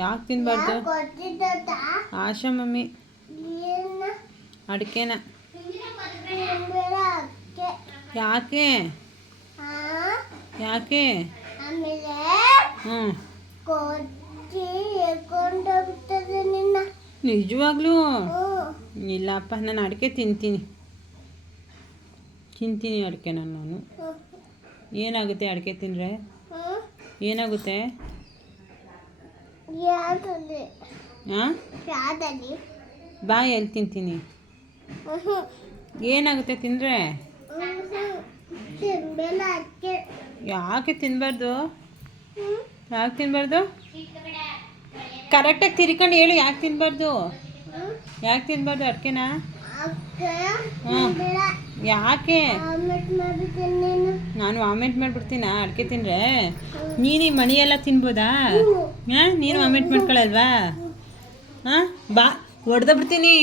ಯಾಕೆ ತಿನ್ನಬಾರ್ದು? ಆಶಾ ಮಮ್ಮಿ ಅಡಿಕೆನ ಯಾಕೆ ಯಾಕೆ? ಹ್ಞೂ ನಿಜವಾಗ್ಲೂ ಇಲ್ಲಪ್ಪ, ನಾನು ಅಡಿಕೆ ತಿಂತೀನಿ ಅಡಿಕೆ ನಾನು. ಏನಾಗುತ್ತೆ ಅಡಿಕೆ ತಿಂದರೆ? ಏನಾಗುತ್ತೆ? ಹಾಂ ಬಾಯಲ್ಲಿ ತಿಂತೀನಿ. ಏನಾಗುತ್ತೆ ತಿಂದರೆ? ಯಾಕೆ ತಿನ್ನಬಾರ್ದು? ಯಾಕೆ ತಿನ್ನಬಾರ್ದು? ಕರೆಕ್ಟಾಗಿ ತಿರ್ಕೊಂಡು ಹೇಳು. ಯಾಕೆ ತಿನ್ನಬಾರ್ದು? ಯಾಕೆ ತಿನ್ನಬಾರ್ದು ಅಡಿಕೆನ? ಹ್ಞೂ ಯಾಕೆ? ನಾನು ವಾಮಿಟ್ ಮಾಡಿಬಿಡ್ತೀನಾ ಅಡಿಕೆ ತಿಂದರೆ? ನೀನು ಈ ಮಣಿಯೆಲ್ಲ ತಿನ್ಬೋದಾ? ಹಾಂ, ನೀನು ವಾಮಿಟ್ ಮಾಡ್ಕೊಳ್ಳಲ್ವಾ? ಹಾಂ ಬಾ, ಹೊಡೆದ ಬಿಡ್ತೀನಿ.